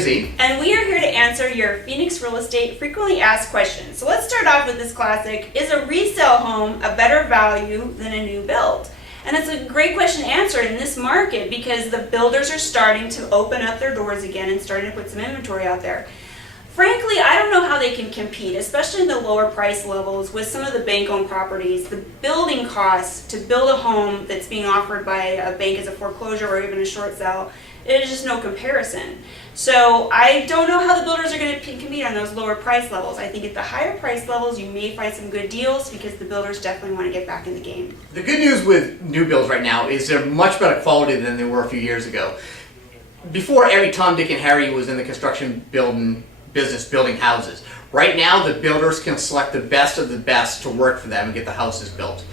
Z. And we are here to answer your Phoenix real estate frequently asked questions. So let's start off with this classic. Is a resale home a better value than a new build? And it's a great question to answer in this market because the builders are starting to open up their doors again and starting to put some inventory out there. Frankly, I don't know how they can compete, especially in the lower price levels with some of the bank-owned properties. The building costs to build a home that's being offered by a bank as a foreclosure or even a short sale, it is just no comparison. So I don't know how the builders are going to compete on those lower price levels. I think at the higher price levels, you may find some good deals because the builders definitely want to get back in the game. The good news with new builds right now is they're much better quality than they were a few years ago. Before, every Tom, Dick, and Harry was in the construction business building houses. Right now, the builders can select the best of the best to work for them and get the houses built.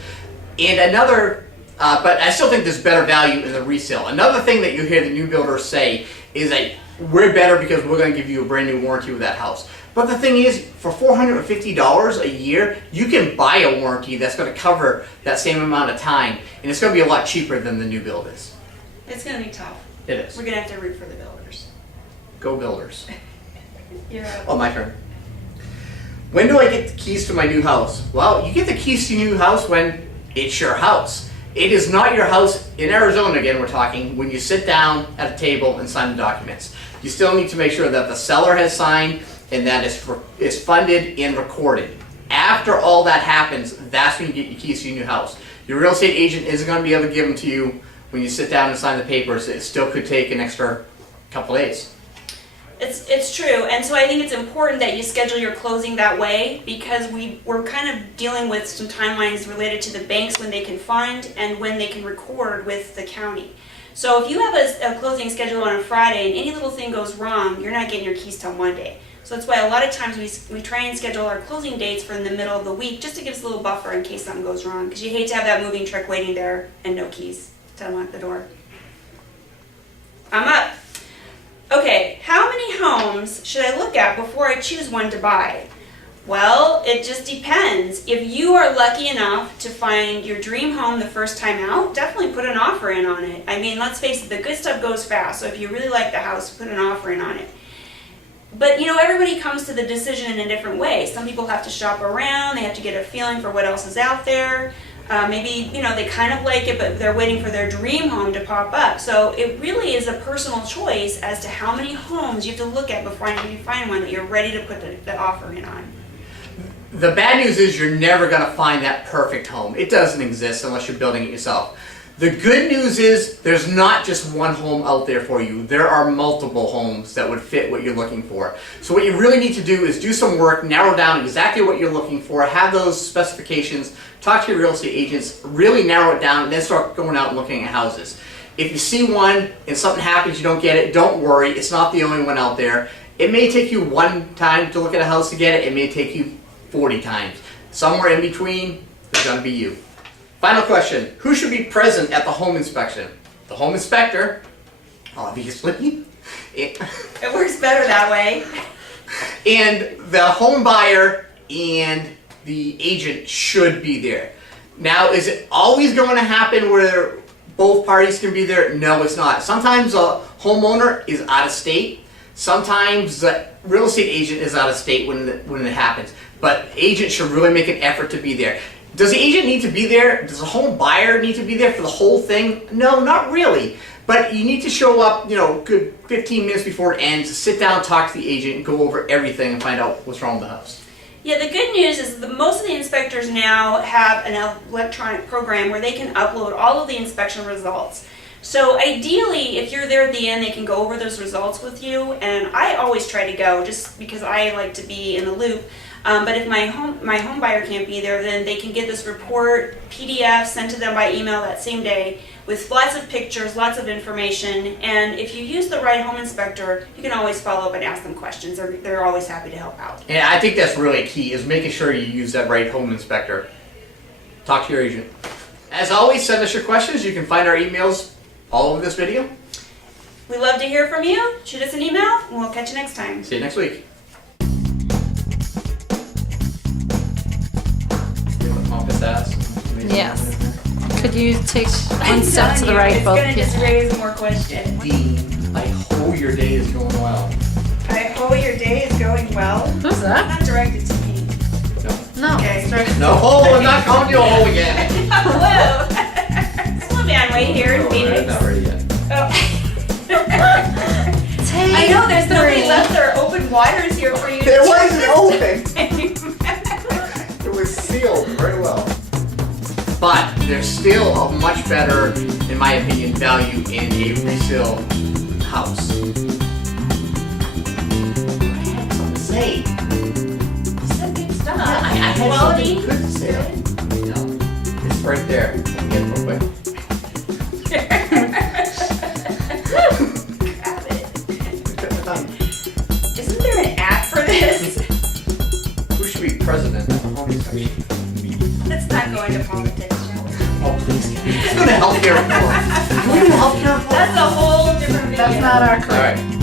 And another, but I still think there's better value in the resale. Another thing that you hear the new builders say is that we're better because we're going to give you a brand new warranty with that house. But the thing is, for $450 a year, you can buy a warranty that's going to cover that same amount of time, and it's going to be a lot cheaper than the new build is. It's going to be tough. It is. We're going to have to root for the builders. Go builders. You're up. Oh, my turn. When do I get the keys to my new house? Well, you get the keys to your new house when it's your house. It is not your house in Arizona, again we're talking, when you sit down at a table and sign the documents. You still need to make sure that the seller has signed and that it's funded and recorded. After all that happens, that's when you get your keys to your new house. Your real estate agent isn't going to be able to give them to you when you sit down and sign the papers. It still could take an extra couple days. It's true, and so I think it's important that you schedule your closing that way because we're kind of dealing with some timelines related to the banks when they can fund and when they can record with the county. So if you have a closing scheduled on a Friday and any little thing goes wrong, you're not getting your keys till Monday. So that's why a lot of times we try and schedule our closing dates for in the middle of the week just to give us a little buffer in case something goes wrong because you hate to have that moving truck waiting there and no keys to unlock the door. I'm up. Okay, how many homes should I look at before I choose one to buy? Well, it just depends. If you are lucky enough to find your dream home the first time out, definitely put an offer in on it. I mean, let's face it, the good stuff goes fast. So if you really like the house, put an offer in on it. But you know, everybody comes to the decision in a different way. Some people have to shop around, they have to get a feeling for what else is out there. Maybe, you know, they kind of like it, but they're waiting for their dream home to pop up. So it really is a personal choice as to how many homes you have to look at before you find one that you're ready to put the offer in on. The bad news is you're never going to find that perfect home. It doesn't exist unless you're building it yourself. The good news is there's not just one home out there for you. There are multiple homes that would fit what you're looking for. So what you really need to do is do some work, narrow down exactly what you're looking for, have those specifications, talk to your real estate agents, really narrow it down, and then start going out and looking at houses. If you see one and something happens, you don't get it, don't worry. It's not the only one out there. It may take you one time to look at a house to get it. It may take you 40 times. Somewhere in between, there's going to be you. Final question, who should be present at the home inspection? The home inspector, obviously. It works better that way. And the home buyer and the agent should be there. Now, is it always going to happen where both parties can be there? No, it's not. Sometimes a homeowner is out of state. Sometimes the real estate agent is out of state when it happens. But agent should really make an effort to be there. Does the agent need to be there? Does the home buyer need to be there for the whole thing? No, not really. But you need to show up, you know, good 15 minutes before it ends, sit down, talk to the agent, and go over everything and find out what's wrong with the house. Yeah, the good news is that most of the inspectors now have an electronic program where they can upload all of the inspection results. So ideally, if you're there at the end, they can go over those results with you. And I always try to go just because I like to be in the loop. But if my home buyer can't be there, then they can get this report, PDF, sent to them by email that same day with lots of pictures, lots of information. And if you use the right home inspector, you can always follow up and ask them questions. They're always happy to help out. And I think that's really key, is making sure you use that right home inspector. Talk to your agent. As always, send us your questions. You can find our emails all over this video. We love to hear from you. Shoot us an email, and we'll catch you next time. See you next week. Yes. Could you take one step to the right, both It's going to people? just raise more questions. I hope your day is going well. I hope your day is going well. Who's that? Not directed to me. No. Okay. No, I'm not calling you a hoe again. Hello. It's LaVanway here in Phoenix. Not ready yet. Oh. I know there's nobody left there open wires here for you. It wasn't open. open. It was sealed very well. But there's still a much better, in my opinion, value in a resale house. I had something to say. Some good stuff. I had Quality. something good to say. No, it's right there. Get it real quick. Got it. Isn't there an app for this? Who should be president of the home section? Let's not go into politics, shall we? Oh, please. Let's go to healthcare reform. Can we do healthcare reform? That's a whole different video. That's not our All right.